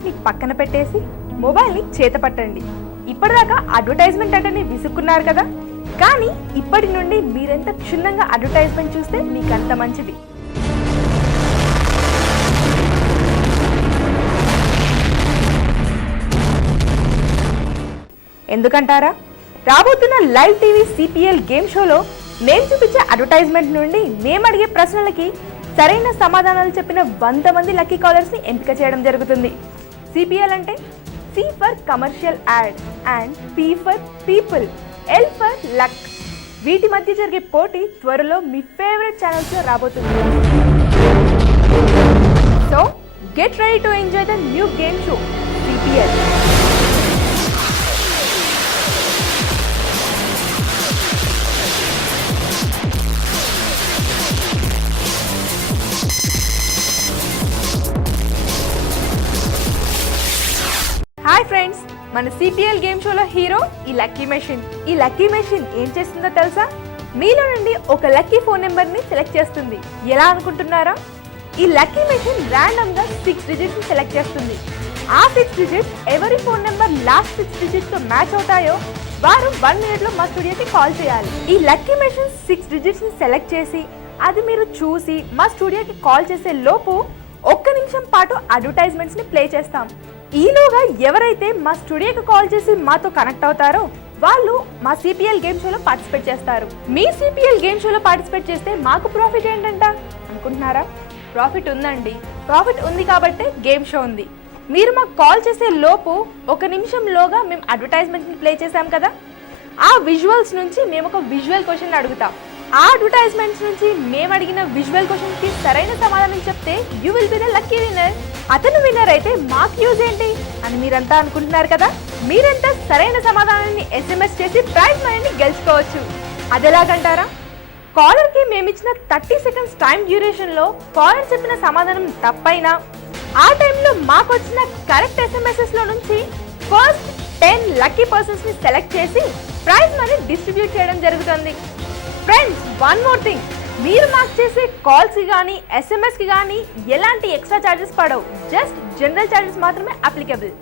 రిమోట్ని పక్కన పెట్టేసి మొబైల్ని చేత పట్టండి. ఇప్పటిదాకా అడ్వర్టైజ్మెంట్ అంటేనే విసుక్కున్నారు కదా, కానీ ఇప్పటి నుండి మీరెంత క్షుణ్ణంగా అడ్వర్టైజ్మెంట్ చూస్తే మీకు అంత మంచిది. ఎందుకంటారా? రాబోతున్న లైవ్ టీవీ సిపిఎల్ గేమ్ షోలో మేము చూపించే అడ్వర్టైజ్మెంట్ నుండి మేము అడిగే ప్రశ్నలకి సరైన సమాధానాలు చెప్పిన 100 మంది లక్కీ కాలర్స్ని ఎంపిక చేయడం జరుగుతుంది. సిపిఎల్ అంటే C for commercial ad and P for people, L for luck. వీటి మధ్య జరిగే పోటీ త్వరలో మీ ఫేవరెట్ ఛానల్స్లో రాబోతుంది. So get ready to enjoy the new game show CPL. Hi friends, మన సిపిఎల్ గేమ్ షోలో హీరో ఈ లక్కీ మెషిన్. ఈ లక్కీ మెషిన్ ఏం చేస్తుందో తెలుసా? మీలో నుండి ఒక లక్కీ ఫోన్ నెంబర్ని సెలెక్ట్ చేస్తుంది. ఎలా అనుకుంటున్నారా? ఈ లక్కీ మెషిన్ ర్యాండమ్ గా 6 డిజిట్స్ సెలెక్ట్ చేస్తుంది. ఆ 6 డిజిట్స్ ఎవరి ఫోన్ నెంబర్ లాస్ట్ 6 డిజిట్స్ తో మ్యాచ్ అవుతాయో వారు 1 మినిట్ లో మా స్టూడియోకి కాల్ చేయాలి. ఈ లక్కీ మెషిన్ 6 డిజిట్స్ ని సెలెక్ట్ చేసి అది మీరు చూసి మా స్టూడియోకి కాల్ చేసే లోపు 1 నిమిషం పాటు అడ్వర్టైజ్మెంట్స్ ని ప్లే చేస్తాం. ఈలోగా ఎవరైతే మా స్టూడియోకి కాల్ చేసి మాతో కనెక్ట్ అవుతారో వాళ్ళు మా సిపిఎల్ గేమ్ షోలో పార్టిసిపేట్ చేస్తారు. మీ సిపిఎల్ గేమ్ షోలో పార్టిసిపేట్ చేస్తే మాకు ప్రాఫిట్ ఏంటంట అనుకుంటున్నారా? ప్రాఫిట్ ఉందండి. ప్రాఫిట్ ఉంది కాబట్టే గేమ్ షో ఉంది. మీరు మాకు కాల్ చేసే లోపు 1 నిమిషంలోగా మేము అడ్వర్టైజ్మెంట్ని ప్లే చేసాం కదా, ఆ విజువల్స్ నుంచి మేము ఒక విజువల్ క్వశ్చన్ అడుగుతాం. ఆ అడ్వర్టైజ్మెంట్స్ నుంచి మేము అడిగిన విజువల్ క్వశ్చన్కి సరైన సమాధానం చెప్తే you will be the lucky winner. అతను విన్నర్ అయితే మాకు యూజ్ ఏంటి అని మీరంతా అనుకుంటున్నారు కదా. మీరంతా సరైన సమాధానాన్ని SMS చేసి ప్రైజ్ మనీని గెలుచుకోవచ్చు. అది ఎలాగంటారా? కాలర్కి మేమిచ్చిన 30 సెకండ్స్ టైం డ్యూరేషన్లో కాలర్ చెప్పిన సమాధానం తప్పైనా ఆ టైంలో మాకు వచ్చిన కరెక్ట్ SMSలో నుంచి ఫస్ట్ 10 లక్కీ పర్సన్స్ని సెలెక్ట్ చేసి ప్రైజ్ మనీ డిస్ట్రిబ్యూట్ చేయడం జరుగుతుంది. ఫ్రెండ్స్, వన్ మోర్ థింగ్, మీరు మాకు చేసే కాల్స్కి కానీ SMSకి కానీ ఎలాంటి ఎక్స్ట్రా ఛార్జెస్ పడవు. జస్ట్ జనరల్ ఛార్జెస్ మాత్రమే అప్లికబుల్.